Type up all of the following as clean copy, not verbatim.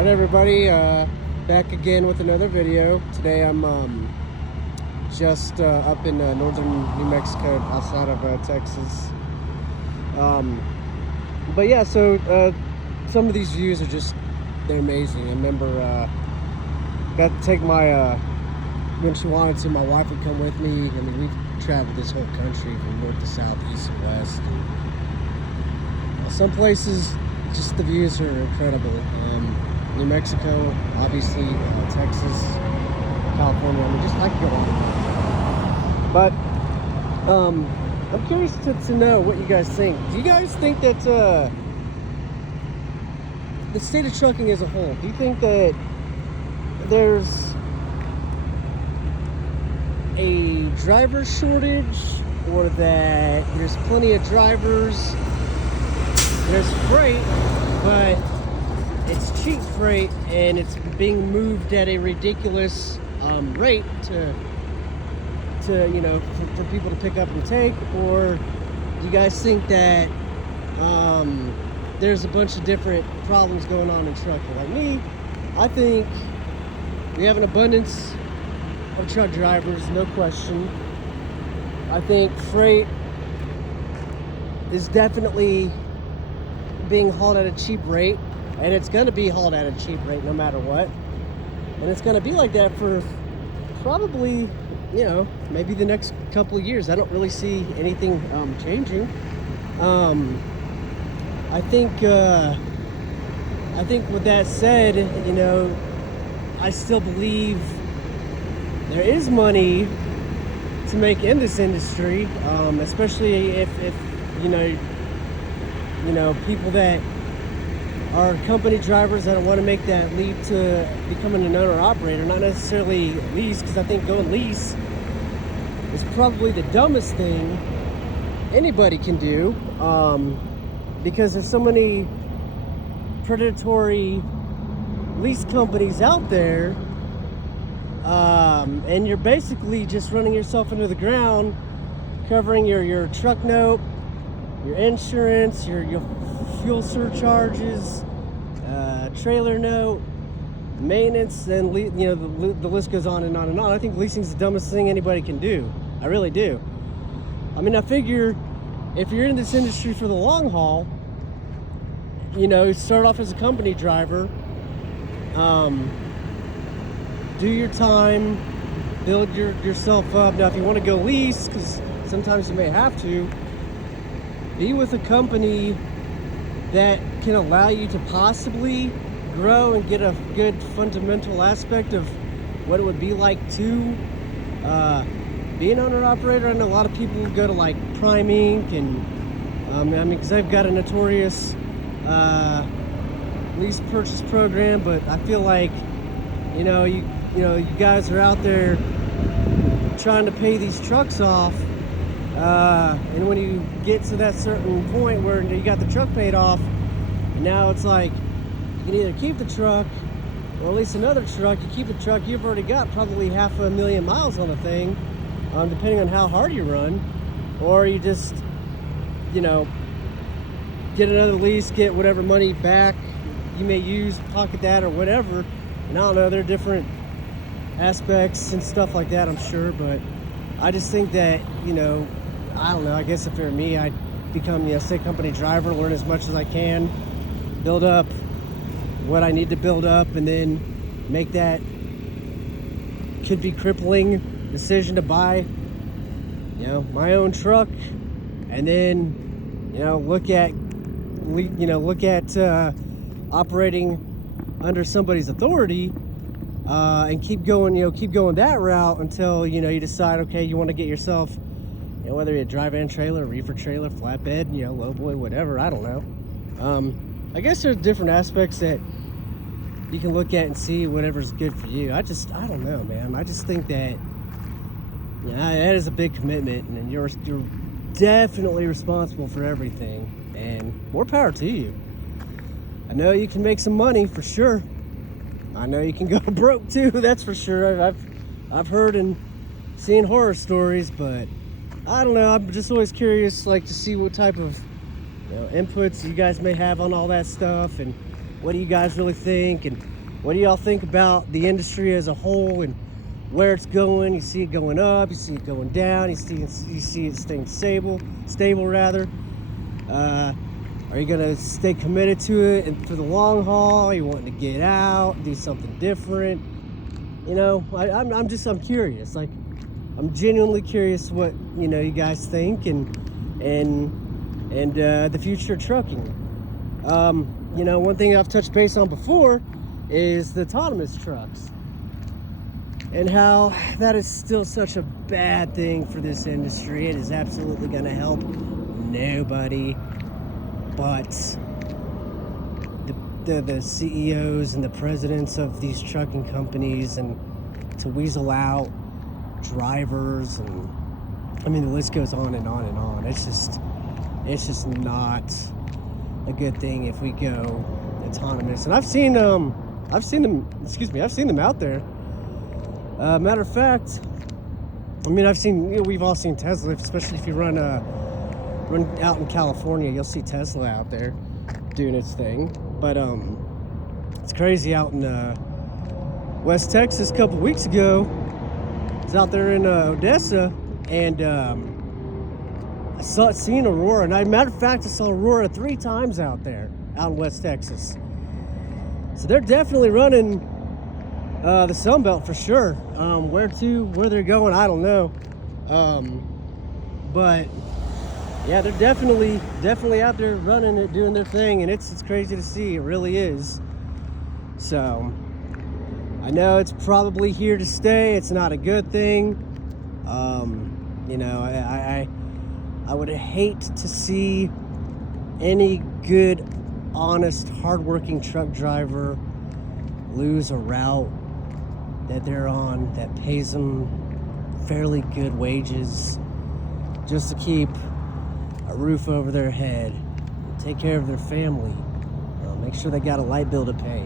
Alright everybody, back again with another video. Today I'm just up in northern New Mexico outside of Texas. But yeah, so some of these views are just, they're amazing. I remember got to take my, when she wanted to, my wife would come with me. I mean, we've traveled this whole country from north to south, east and west. And some places, just the views are incredible. New Mexico, obviously, Texas, California. I mean, just I could go on. But I'm curious to know what you guys think. Do you guys think that the state of trucking as a whole? Do you think that there's a driver shortage, or that there's plenty of drivers? There's freight, but it's cheap freight and it's being moved at a ridiculous rate to you know, for people to pick up and take? Or do you guys think that there's a bunch of different problems going on in trucking? Like me, I think we have an abundance of truck drivers, no question. I think freight is definitely being hauled at a cheap rate, and it's going to be hauled at a cheap rate no matter what. And it's going to be like that for probably, you know, maybe the next couple of years. I don't really see anything changing. I think with that said, you know, I still believe there is money to make in this industry, especially if you know, people that are company drivers that want to make that leap to becoming an owner-operator, not necessarily lease, because I think going lease is probably the dumbest thing anybody can do, because there's so many predatory lease companies out there, and you're basically just running yourself into the ground, covering your truck note, your insurance, your fuel surcharges, trailer note, maintenance, and you know, the list goes on and on and on. I think leasing is the dumbest thing anybody can do. I really do. I mean, I figure if you're in this industry for the long haul, you know, start off as a company driver, do your time, build yourself up. Now, if you want to go lease, because sometimes you may have to, be with a company that can allow you to possibly grow and get a good fundamental aspect of what it would be like to be an owner-operator. I know a lot of people go to like Prime Inc. and I mean, because they've got a notorious lease purchase program, but I feel like, you know, you guys are out there trying to pay these trucks off, and when you get to that certain point where you got the truck paid off, and now it's like you can either keep the truck or at least another truck. You keep the truck, you've already got probably 500,000 miles on the thing, depending on how hard you run, or you just, you know, get another lease, get whatever money back you may use, pocket that or whatever. And I don't know, there are different aspects and stuff like that, I'm sure, but I just think that, you know, I don't know, I guess if it were me, I'd become, you know, say company driver, learn as much as I can, build up what I need to build up, and then make that could be crippling decision to buy, you know, my own truck, and then, you know, look at operating under somebody's authority, and keep going that route until, you know, you decide, okay, you want to get yourself, you know, whether you're a drive-in trailer, reefer trailer, flatbed, you know, lowboy, whatever, I don't know. I guess there's different aspects that you can look at and see whatever's good for you. I don't know, man. I just think that, you know, that is a big commitment, and you're definitely responsible for everything, and more power to you. I know you can make some money for sure. I know you can go broke too, that's for sure. I've heard and seen horror stories, but I don't know. I'm just always curious, like, to see what type of, you know, inputs you guys may have on all that stuff, and what do you guys really think, and What do y'all think about the industry as a whole and where it's going? You see it going up, you see it going down, you see it staying stable rather. Are you gonna stay committed to it and for the long haul? Are you wanting to get out, do something different? You know, I'm curious. Like, I'm genuinely curious what you guys think and the future of trucking. One thing I've touched base on before is the autonomous trucks and how that is still such a bad thing for this industry. It is absolutely going to help nobody but the CEOs and the presidents of these trucking companies, and to weasel out drivers, and I mean the list goes on and on and on. It's just not a good thing if we go autonomous. And I've seen them out there. Matter of fact, I mean, we've all seen Tesla, especially if you run out in California, you'll see Tesla out there doing its thing. But it's crazy out in West Texas a couple weeks ago. I was out there in Odessa, and I seen Aurora. And matter of fact, I saw Aurora 3 times out there, out in West Texas. So they're definitely running the Sun Belt for sure. Where they're going, I don't know. But yeah, they're definitely out there running it, doing their thing, and it's crazy to see. It really is. So I know it's probably here to stay. It's not a good thing. I would hate to see any good, honest, hardworking truck driver lose a route that they're on that pays them fairly good wages just to keep a roof over their head, take care of their family, make sure they got a light bill to pay,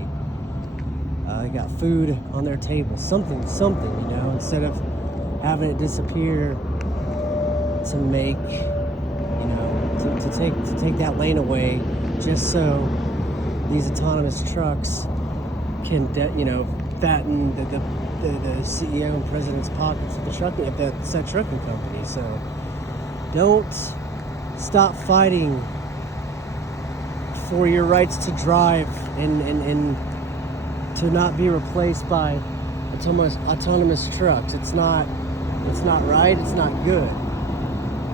they got food on their table, something, instead of having it disappear to make, to take that lane away just so these autonomous trucks can, fatten the CEO and president's pockets of the said trucking company. So don't stop fighting for your rights to drive and to not be replaced by autonomous trucks. It's not right. It's not good.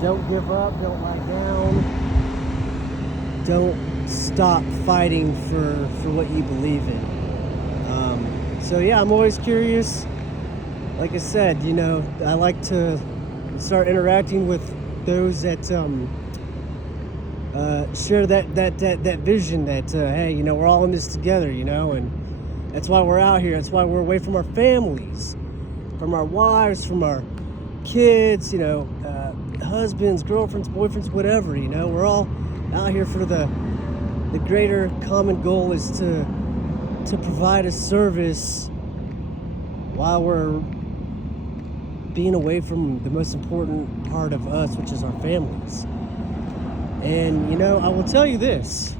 Don't give up. Don't lie down. Don't stop fighting for what you believe in. So yeah, I'm always curious. Like I said, I like to start interacting with those that share that vision that hey, we're all in this together, and that's why we're out here. That's why we're away from our families, from our wives, from our kids, husbands, girlfriends, boyfriends, whatever. We're all out here for the greater common goal is to provide a service while we're being away from the most important part of us, which is our families. And I will tell you this: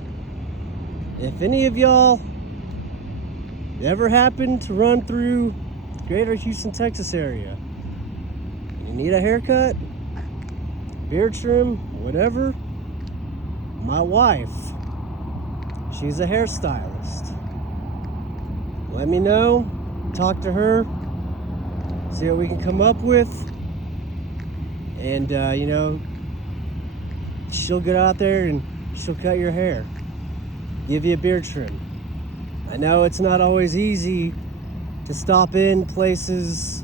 if any of y'all ever happen to run through the greater Houston, Texas area, you need a haircut, beard trim, whatever, my wife, she's a hairstylist. Let me know, talk to her, see what we can come up with, and she'll get out there and she'll cut your hair, give you a beard trim. I know it's not always easy to stop in places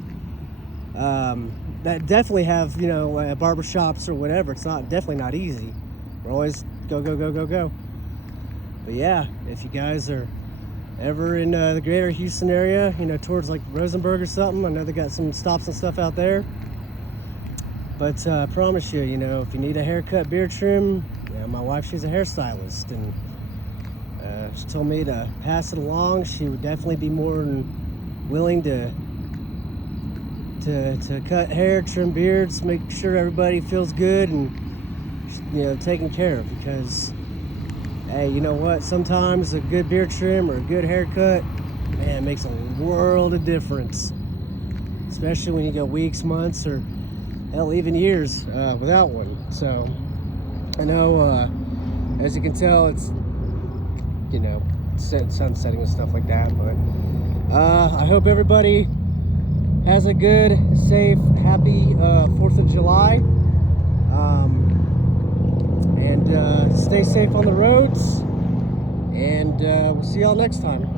that definitely have barbershops or whatever. It's definitely not easy. We're always go. But yeah, if you guys are ever in the greater Houston area, towards like Rosenberg or something, I know they got some stops and stuff out there. But I promise you, if you need a haircut, beard trim, my wife, she's a hairstylist, and she told me to pass it along. She would definitely be more than willing to cut hair, trim beards, make sure everybody feels good and taken care of. Because hey, you know what? Sometimes a good beard trim or a good haircut Man, it makes a world of difference, especially when you go weeks, months, or hell, even years without one. So I know, as you can tell, it's, you know, sun setting and stuff like that. But I hope everybody has a good, safe, happy 4th of July. And stay safe on the roads. And we'll see y'all next time.